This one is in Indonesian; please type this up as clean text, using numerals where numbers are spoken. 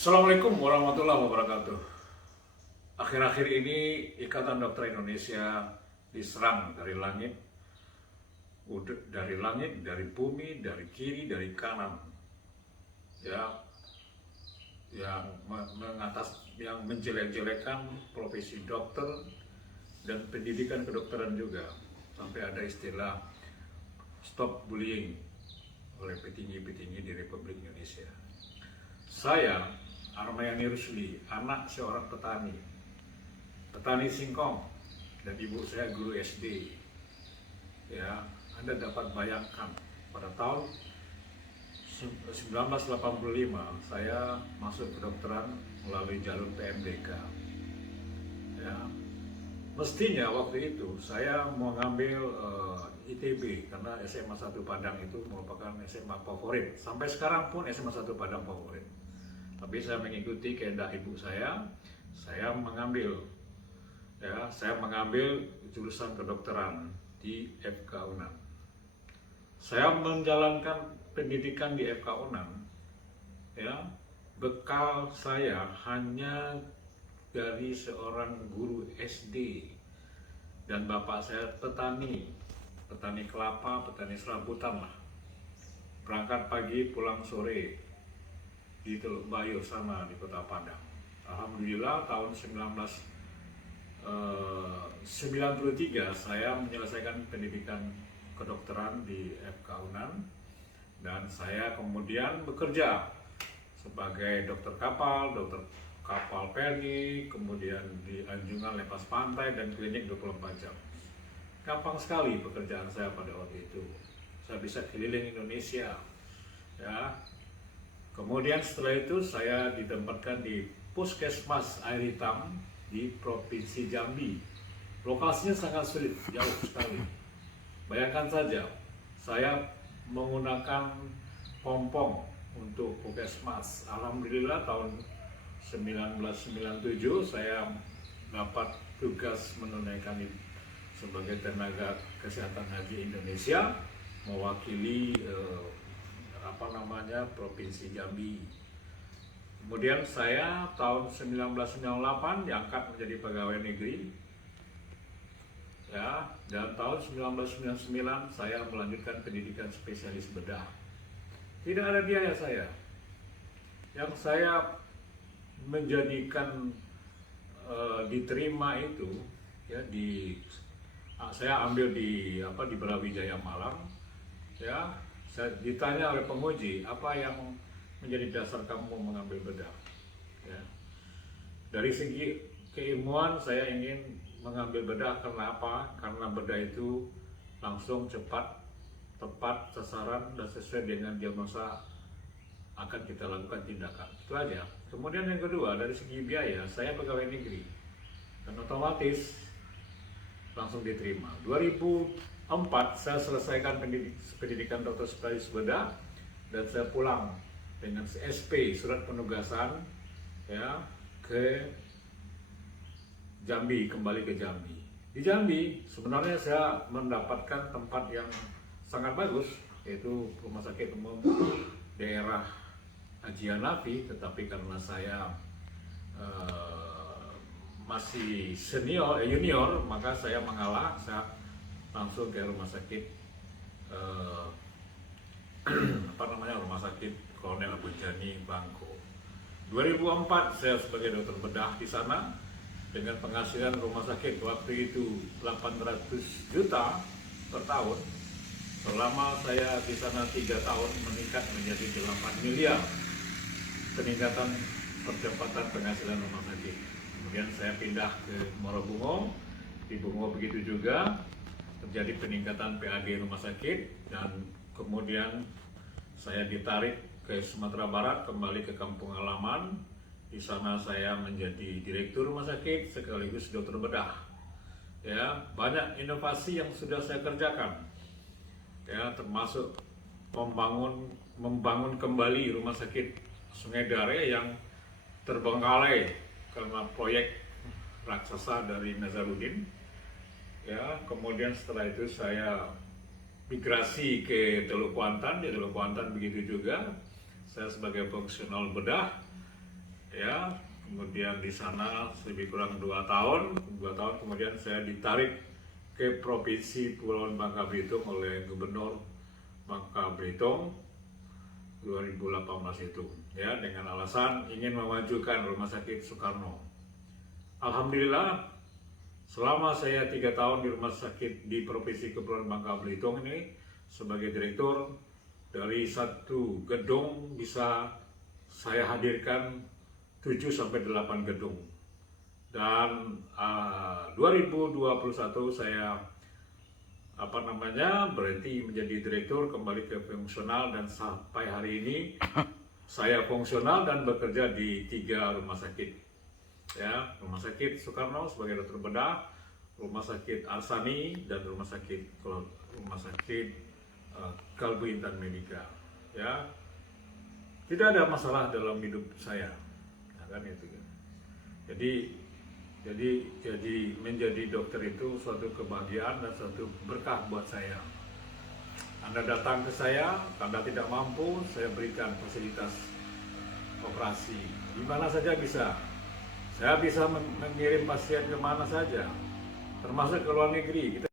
Assalamualaikum warahmatullahi wabarakatuh. Akhir-akhir ini Ikatan Dokter Indonesia diserang dari langit, dari bumi, dari kiri, dari kanan, ya, yang menjelek-jelekan profesi dokter dan pendidikan kedokteran juga, sampai ada istilah stop bullying oleh petinggi-petinggi di Republik Indonesia. Saya Armayani Rusli, anak seorang petani singkong, dan ibu saya guru SD. Ya, Anda dapat bayangkan pada tahun 1985 saya masuk kedokteran melalui jalur PMDK. Ya, mestinya waktu itu saya mau ngambil ITB karena SMA 1 Padang itu merupakan SMA favorit. Sampai sekarang pun SMA 1 Padang favorit. Tapi saya mengikuti kehendak ibu saya mengambil jurusan kedokteran di FK Unan. Saya menjalankan pendidikan di FK Unan, ya, bekal saya hanya dari seorang guru SD, dan bapak saya petani kelapa, petani serabutan lah. Berangkat pagi, pulang sore di Teluk Bayur sana di Kota Padang. Alhamdulillah tahun 1993 saya menyelesaikan pendidikan kedokteran di FK Unan, dan saya kemudian bekerja sebagai dokter kapal peri, kemudian di anjungan lepas pantai dan klinik 24 jam. Gampang sekali pekerjaan saya pada waktu itu. Saya bisa keliling Indonesia, ya. Kemudian setelah itu saya ditempatkan di Puskesmas Air Hitam di Provinsi Jambi. Lokasinya sangat sulit, jauh sekali. Bayangkan saja, saya menggunakan pompong untuk Puskesmas. Alhamdulillah tahun 1997 saya dapat tugas menunaikan sebagai tenaga kesehatan haji Indonesia mewakili Provinsi Jambi. Kemudian saya tahun 1998 diangkat menjadi pegawai negeri, ya, dan tahun 1999 saya melanjutkan pendidikan spesialis bedah. Tidak ada biaya saya. Yang saya menjadikan diterima itu, ya, saya ambil di Brawijaya Malang, ya. Saya ditanya oleh penguji, apa yang menjadi dasar kamu mengambil bedah? Ya. Dari segi keilmuan saya ingin mengambil bedah karena apa? Karena bedah itu langsung, cepat, tepat sasaran, dan sesuai dengan diagnosa akan kita lakukan tindakan. Itu aja. Kemudian yang kedua, dari segi biaya, saya pegawai negeri dan otomatis langsung diterima. 2004 saya selesaikan pendidikan dokter spesialis bedah, dan saya pulang dengan SP, surat penugasan, ya, ke Jambi, kembali ke Jambi. Di Jambi sebenarnya saya mendapatkan tempat yang sangat bagus, yaitu Rumah Sakit Umum Daerah Haji Hanafi, tetapi karena saya masih junior, maka saya mengalah. Saya langsung ke rumah sakit Rumah Sakit Kolonel Bujani Bangko. 2004 saya sebagai dokter bedah di sana dengan penghasilan rumah sakit waktu itu 800 juta per tahun. Selama saya di sana 3 tahun meningkat menjadi 8 miliar peningkatan percepatan penghasilan rumah sakit. Kemudian saya pindah ke Morobungo, di Bungo begitu juga terjadi peningkatan PAD rumah sakit, dan kemudian saya ditarik ke Sumatera Barat, kembali ke kampung halaman. Di sana saya menjadi direktur rumah sakit sekaligus dokter bedah. Ya, banyak inovasi yang sudah saya kerjakan, ya, termasuk membangun kembali rumah sakit Sungai Dare yang terbengkalai karena proyek raksasa dari Nazarudin. Ya, kemudian setelah itu saya migrasi ke Teluk Kuantan. Di Teluk Kuantan begitu juga saya sebagai profesional bedah ya. Kemudian di sana lebih kurang 2 tahun. 2 tahun kemudian saya ditarik ke Provinsi Kepulauan Bangka Belitung oleh Gubernur Bangka Belitung 2018 itu, ya, dengan alasan ingin memajukan Rumah Sakit Soekarno. Alhamdulillah, selama saya 3 tahun di rumah sakit di Provinsi Kepulauan Bangka Belitung ini sebagai direktur, dari satu gedung bisa saya hadirkan 7-8 gedung. Dan 2021 saya berhenti menjadi direktur, kembali ke fungsional, dan sampai hari ini saya fungsional dan bekerja di 3 rumah sakit, ya. Rumah Sakit Soekarno sebagai dokter bedah, Rumah Sakit Arsani, dan Rumah Sakit Kalbu Intan Medika, ya. Tidak ada masalah dalam hidup saya, ya, kan itu kan. Jadi menjadi dokter itu suatu kebahagiaan dan suatu berkah buat saya. Anda datang ke saya, Anda tidak mampu, saya berikan fasilitas operasi di mana saja bisa. Saya bisa mengirim pasien ke mana saja, termasuk ke luar negeri.